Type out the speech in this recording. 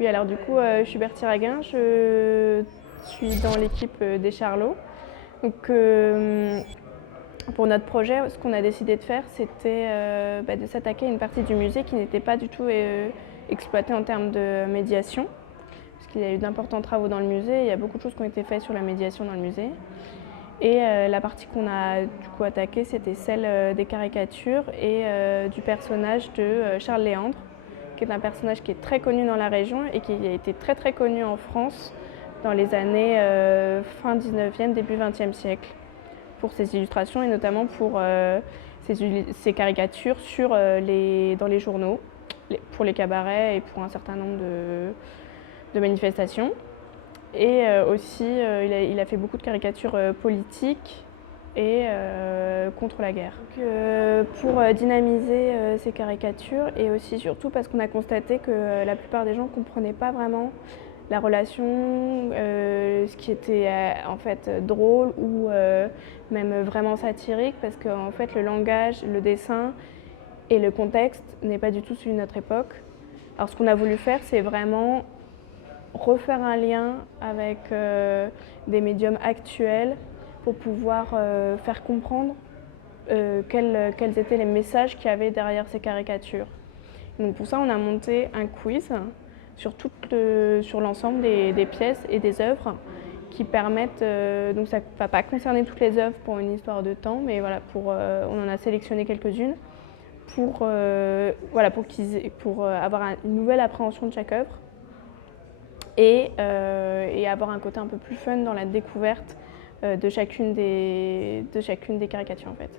Oui, alors du coup, je suis Bertie Raguin, je suis dans l'équipe des Charlots. Donc, pour notre projet, ce qu'on a décidé de faire, c'était de s'attaquer à une partie du musée qui n'était pas du tout exploitée en termes de médiation, parce qu'il y a eu d'importants travaux dans le musée, il y a beaucoup de choses qui ont été faites sur la médiation dans le musée. Et la partie qu'on a du coup attaquée, c'était celle des caricatures et du personnage de Charles Léandre, qui est un personnage qui est très connu dans la région et qui a été très très connu en France dans les années fin 19e, début 20e siècle, pour ses illustrations et notamment pour ses caricatures dans les journaux, pour les cabarets et pour un certain nombre de manifestations. Et aussi, il a fait beaucoup de caricatures politiques et contre la guerre. Donc, pour dynamiser ces caricatures et aussi surtout parce qu'on a constaté que la plupart des gens ne comprenaient pas vraiment la relation, ce qui était en fait drôle ou même vraiment satirique, parce qu'en fait le langage, le dessin et le contexte n'est pas du tout celui de notre époque. Alors ce qu'on a voulu faire, c'est vraiment refaire un lien avec des médiums actuels pour pouvoir faire comprendre quels étaient les messages qu'il y avait derrière ces caricatures. Donc pour ça, on a monté un quiz sur l'ensemble des pièces et des œuvres qui permettent, donc ça ne va pas concerner toutes les œuvres pour une histoire de temps, mais voilà, on en a sélectionné quelques-unes pour avoir une nouvelle appréhension de chaque œuvre et avoir un côté un peu plus fun dans la découverte de chacune des caricatures en fait.